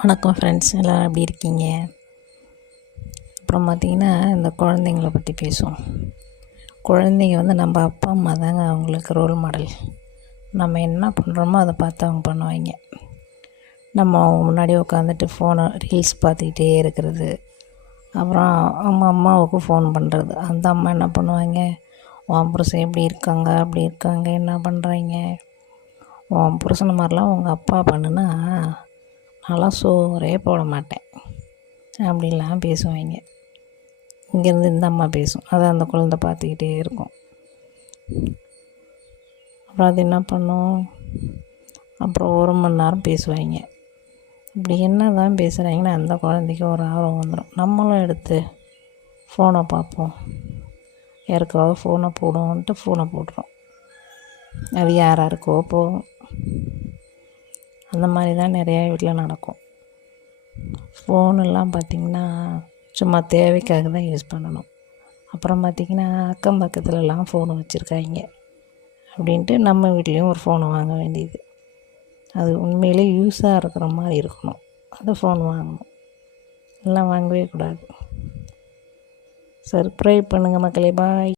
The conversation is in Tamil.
வணக்கம் ஃப்ரெண்ட்ஸ், எல்லோரும் எப்படி இருக்கீங்க? அப்புறம் பார்த்திங்கன்னா, இந்த குழந்தைங்கள பற்றி பேசுவோம். குழந்தைங்க நம்ம அப்பா அம்மா தாங்க அவங்களுக்கு ரோல் மாடல். நம்ம என்ன பண்ணுறோமோ அதை பார்த்து அவங்க பண்ணுவாங்க. நம்ம அவங்க முன்னாடி உட்காந்துட்டு ஃபோனை ரீல்ஸ் பார்த்துக்கிட்டே இருக்கிறது, அப்புறம் அவங்க அம்மாவுக்கு ஃபோன் பண்ணுறது. அந்த அம்மா என்ன பண்ணுவாங்க, உன் புருஷன் எப்படி இருக்காங்க, அப்படி இருக்காங்க, என்ன பண்ணுறாங்க, உன் புருஷனை மாதிரிலாம் உங்கள் அப்பா பண்ணுனா நான்லாம் சோறே போட மாட்டேன் அப்படின்லாம் பேசுவாங்க. இங்கேருந்து இந்த அம்மா பேசும், அதை அந்த குழந்தை பார்த்துக்கிட்டே இருக்கும். அப்புறம் அது என்ன பண்ணும், அப்புறம் 1 மணி நேரம் பேசுவாங்க. இப்படி என்ன தான் பேசுகிறாங்கன்னா அந்த குழந்தைக்கு ஒரு ஆர்வம் வந்துடும். நம்மளும் எடுத்து ஃபோனை பார்ப்போம், யாருக்காவது ஃபோனை போடுவோன்ட்டு ஃபோனை போட்டுரும். அது யாருக்கோ போகும். அந்த மாதிரி தான் நிறையா வீட்டில் நடக்கும். ஃபோனெல்லாம் பார்த்திங்கன்னா சும்மா தேவைக்காக தான் யூஸ் பண்ணணும். அப்புறம் பார்த்திங்கன்னா அக்கம் பக்கத்துலலாம் ஃபோனு வச்சுருக்காங்க அப்படின்ட்டு நம்ம வீட்லேயும் ஒரு ஃபோனை வாங்க வேண்டியது. அது உண்மையிலே யூஸாக இருக்கிற மாதிரி இருக்கணும், அந்த ஃபோன் வாங்கணும். எல்லாம் வாங்கவே கூடாது. சப்ஸ்கிரைப் பண்ணுங்கள் மக்களே, பாய்.